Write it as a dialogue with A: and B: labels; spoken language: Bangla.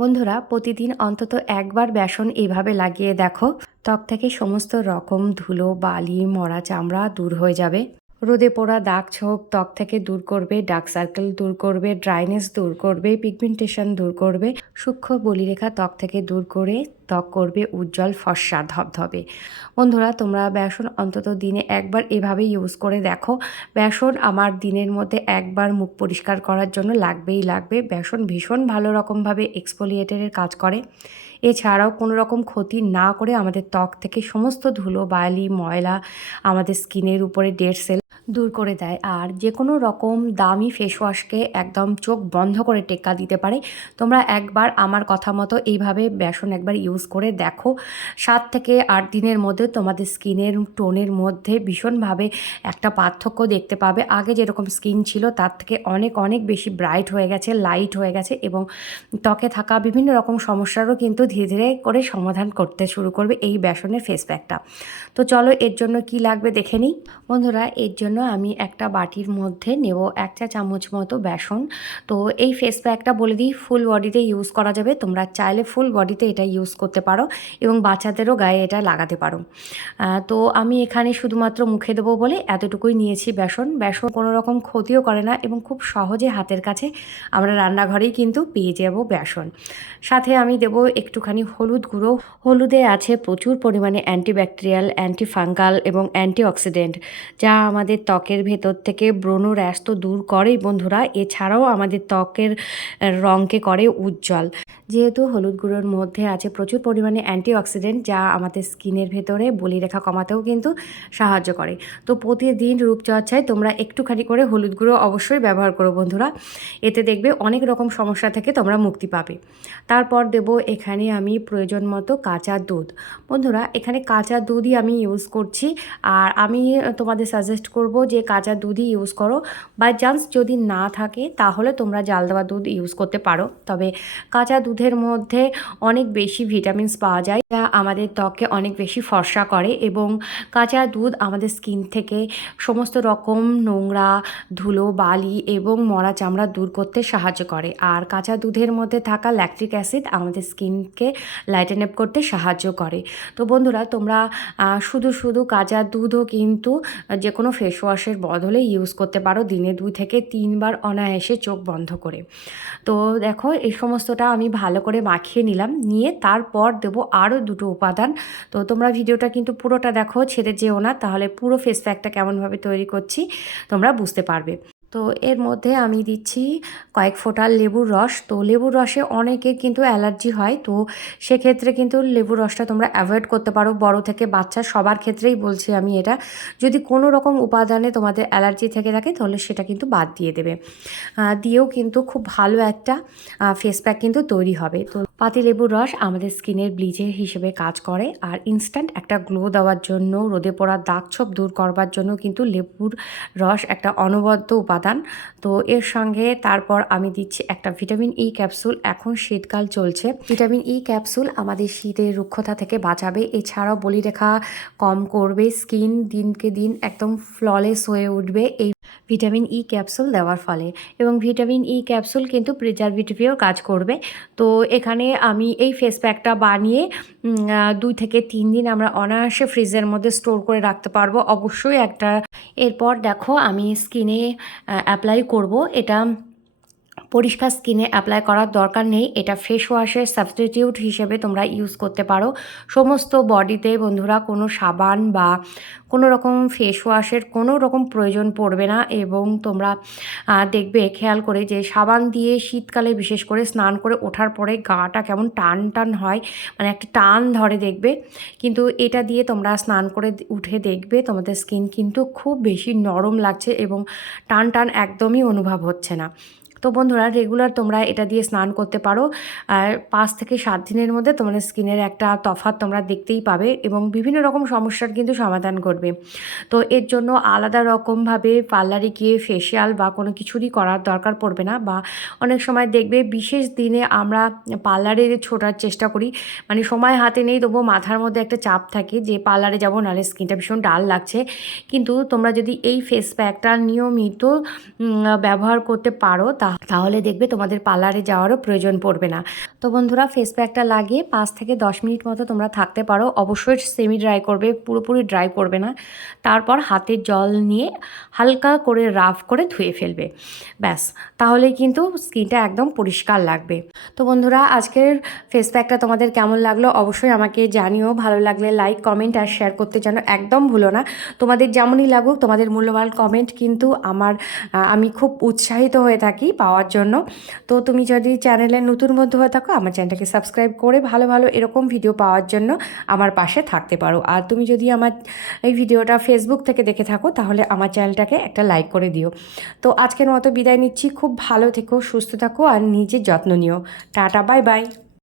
A: বন্ধুরা, প্রতিদিন অন্তত একবার বেসন এইভাবে লাগিয়ে দেখো। ত্বক থেকে সমস্ত রকম ধুলো, বালি, মরা চামড়া দূর হয়ে যাবে। রোদে পোড়া দাগ ছোপ ত্বক থেকে দূর করবে, ডার্ক সার্কেল দূর করবে, ড্রাইনেস দূর করবে, পিগমেন্টেশন দূর করবে, সূক্ষ্ম বলিরেখা ত্বক থেকে দূর করে ত্বক করবে, উজ্জ্বল ফর্সা ধবধবে। বন্ধুরা, তোমরা বেসন অন্তত দিনে একবার এভাবে ইউজ করে দেখো। বেসন আমার দিনের মধ্যে একবার মুখ পরিষ্কার করার জন্য লাগবেই লাগবে। বেসন ভীষণ ভালো রকমভাবে এক্সপোলিয়েটারের কাজ করে। এছাড়াও কোনো রকম ক্ষতি না করে আমাদের ত্বক থেকে সমস্ত ধুলো, বালি, ময়লা আমাদের স্কিনের উপরে ডেড সেল দূর করে দেয়। আর যে কোনো রকম দামি ফেস ওয়াশকে একদম চোখ বন্ধ করে টেক্কা দিতে পারে। তোমরা একবার আমার কথা মতো এইভাবে বেসন একবার ইউজ করে দেখো। সাত থেকে আট দিনের মধ্যে তোমাদের স্কিনের টোনের মধ্যে ভীষণভাবে একটা পার্থক্য দেখতে পাবে। আগে যেরকম স্কিন ছিল তার থেকে অনেক অনেক বেশি ব্রাইট হয়ে গেছে লাইট হয়ে গেছে এবং ত্বকে থাকা বিভিন্ন রকম সমস্যারও কিন্তু ধীরে ধীরে করে সমাধান করতে শুরু করবে এই বেসনের ফেস প্যাকটা তো চলো এর জন্য কি লাগবে দেখে নিই। বন্ধুরা, এর জন্য আমি একটা বাটির মধ্যে নেব এক চা চামচ মতো বেসন। তো এই ফেস প্যাকটা বলে দিই ফুল বডিতে ইউজ করা যাবে। তোমরা চাইলে ফুল বডিতে এটা ইউজ করতে পারো এবং বাচ্চাদেরও গায়ে এটা লাগাতে পারো। তো আমি এখানে শুধুমাত্র মুখে দেবো বলে এতটুকুই নিয়েছি বেসন। বেসন কোনো রকম ক্ষতিও করে না এবং খুব সহজে হাতের কাছে আমরা রান্নাঘরেই কিন্তু পেয়ে যাব বেসন। সাথে আমি দেব একটুখানি হলুদ গুঁড়ো। হলুদে আছে প্রচুর পরিমাণে অ্যান্টিব্যাকটেরিয়াল অ্যান্টিফাঙ্গাল এবং অ্যান্টিঅক্সিডেন্ট যা আমাদের ত্বকের ভেতর থেকে ব্রণ র্যাশ তো দূর করেই বন্ধুরা। এছাড়াও আমাদের ত্বকের রঙকে করে উজ্জ্বল। যেহেতু হলুদ গুঁড়োর মধ্যে আছে প্রচুর পরিমাণে অ্যান্টিঅক্সিডেন্ট, যা আমাদের স্কিনের ভেতরে বলিরেখা কমাতেও কিন্তু সাহায্য করে। তো প্রতিদিন রূপচর্চায় তোমরা একটুখানি করে হলুদ গুঁড়ো অবশ্যই ব্যবহার করো বন্ধুরা। এতে দেখবে অনেক রকম সমস্যা থেকে তোমরা মুক্তি পাবে। তারপর দেব এখানে আমি প্রয়োজন মতো কাঁচা দুধ। বন্ধুরা, এখানে কাঁচা দুধই আমি ইউজ করছি। আর আমি তোমাদের সাজেস্ট করব যে কাঁচা দুধই ইউজ করো। বাই চান্স যদি না থাকে, তাহলে তোমরা জাল দেওয়া দুধ ইউজ করতে পারো। তবে কাঁচা দুধের মধ্যে অনেক বেশি ভিটামিনস পাওয়া যায়, যা আমাদের ত্বককে অনেক বেশি ফর্সা করে এবং কাঁচা দুধ আমাদের স্কিন থেকে সমস্ত রকম নোংরা, ধুলো, বালি এবং মরা চামড়া দূর করতে সাহায্য করে। আর কাঁচা দুধের মধ্যে থাকা ল্যাকট্রিক অ্যাসিড আমাদের স্কিনকে লাইটেন আপ করতে সাহায্য করে। তো বন্ধুরা, তোমরা শুধু শুধু কাঁচা দুধও কিন্তু যে কোনো ফেস ওয়াশের বদলে ইউজ করতে পারো দিনে দুই থেকে তিনবার অনায়াসে চোখ বন্ধ করে। তো দেখো, এই সমস্তটা আমি ভালো করে মাখিয়ে নিলাম। নিয়ে তারপর দেব আরও দুটো উপাদান। তো তোমরা ভিডিওটা কিন্তু পুরোটা দেখো, ছেড়ে যেও না। তাহলে পুরো ফেস প্যাকটা কেমনভাবে তৈরি করছি তোমরা বুঝতে পারবে। তো এর মধ্যে আমি দিচ্ছি কয়েক ফোঁটা লেবুর রস। তো লেবুর রসে অনেকের কিন্তু অ্যালার্জি হয়। তো সেক্ষেত্রে কিন্তু লেবুর রসটা তোমরা অ্যাভয়েড করতে পারো। বড় থেকে বাচ্চা সবার ক্ষেত্রেই বলছি আমি এটা। যদি কোনো রকম উপাদানে তোমাদের অ্যালার্জি থেকে থাকে, তাহলে সেটা কিন্তু বাদ দিয়ে দেবে। দিয়েও কিন্তু খুব ভালো একটা ফেস প্যাক কিন্তু তৈরি হবে। তো পাতিলেবুর রস আমাদের স্কিনের ব্লিচের হিসেবে কাজ করে, আর ইনস্ট্যান্ট একটা গ্লো দেওয়ার জন্য, রোদে পড়া দাগ ছোপ দূর করবার জন্য কিন্তু লেবুর রস একটা অনবদ্য উপাদান। তো এর সঙ্গে তারপর আমি দিচ্ছি একটা ভিটামিন ই ক্যাপসুল এখন শীতকাল চলছে। ভিটামিন ই ক্যাপসুল আমাদের শীতের রুক্ষতা থেকে বাঁচাবে। এছাড়াও বলিরেখা কম করবে। স্কিন দিনকে দিন একদম ফ্ললেস হয়ে উঠবে। এই ভিটামিন ই ক্যাপসুল দেওয়ার ফলে। এবং ভিটামিন ই ক্যাপসুল কিন্তু প্রিজারভেটিভেও কাজ করবে। তো এখানে আমি এই ফেস প্যাকটা বানিয়ে দুই থেকে তিন দিন আমরা অনায়াসে ফ্রিজের মধ্যে স্টোর করে রাখতে পারব। অবশ্যই একটা, এরপর দেখো আমি স্কিনে অ্যাপ্লাই করব। এটা পরিষ্কার স্কিনে অ্যাপ্লাই করার দরকার নেই। এটা ফেস ওয়াশের সাবস্টিটিউট হিসেবে তোমরা ইউজ করতে পারো। সমস্ত বডিতে বন্ধুরা কোনো সাবান বা কোনো রকম ফেস ওয়াশের কোনো রকম প্রয়োজন পড়বে না এবং তোমরা দেখবে, খেয়াল করে যে সাবান দিয়ে শীতকালে বিশেষ করে স্নান করে ওঠার পরে গাটা কেমন টান টান হয় মানে একটা টান ধরে দেখবে। কিন্তু এটা দিয়ে তোমরা স্নান করে উঠে দেখবে তোমাদের স্কিন কিন্তু খুব বেশি নরম লাগছে এবং টান টান একদমই অনুভব হচ্ছে না। তো বন্ধুরা রেগুলার তোমরা এটা দিয়ে স্নান করতে পারো। আর পাঁচ থেকে সাত দিনের মধ্যে তোমাদের স্কিনের একটা তফাৎ তোমরা দেখতেই পাবে এবং বিভিন্ন রকম সমস্যার কিন্তু সমাধান করবে তো এর জন্য আলাদা রকমভাবে পার্লারে গিয়ে ফেসিয়াল বা কোনো কিছুরই করার দরকার পড়বে না বা অনেক সময় দেখবে বিশেষ দিনে আমরা পার্লারে ছোটার চেষ্টা করি। মানে সময় হাতে নেই, তবুও মাথার মধ্যে একটা চাপ থাকে যে পার্লারে যাব, নাহলে স্কিনটা ভীষণ ডাল লাগছে। কিন্তু তোমরা যদি এই ফেস প্যাকটা নিয়মিত ব্যবহার করতে পারো, তা- তাহলে দেখবে তোমাদের পার্লারে যাওয়ারও প্রয়োজন পড়বে না। তো বন্ধুরা ফেস প্যাকটা লাগিয়ে পাঁচ থেকে দশ মিনিট মতো তোমরা থাকতে পারো। অবশ্যই সেমি ড্রাই করবে, পুরোপুরি ড্রাই করবে না। তারপর হাতের জল নিয়ে হালকা করে রাফ করে ধুয়ে ফেলবে। ব্যাস, তাহলে কিন্তু স্কিনটা একদম পরিষ্কার লাগবে। তো বন্ধুরা, আজকের ফেস প্যাকটা তোমাদের কেমন লাগল অবশ্যই আমাকে জানিও। ভালো লাগলে লাইক কমেন্ট আর শেয়ার করতে যেন একদম ভুলো না। তোমাদের যেমনই লাগুক, তোমাদের মূল্যবান কমেন্ট কিন্তু আমার আমি খুব উৎসাহিত হয়ে থাকি। পাওয়ার জন্য। তো তুমি যদি চ্যানেলে নতুন বন্ধু হয়ে থাকো, আমার চ্যানেলটাকে সাবস্ক্রাইব করে ভালো ভালো এরকম ভিডিও পাওয়ার জন্য আমার পাশে থাকতে পারো। আর তুমি যদি আমার এই ভিডিওটা ফেসবুক থেকে দেখে থাকো, তাহলে আমার চ্যানেলটাকে একটা লাইক করে দিও। তো আজকের মতো বিদায় নিচ্ছি। খুব ভালো থেকো, সুস্থ থাকো আর নিজের যত্ন নিও। Tata bye bye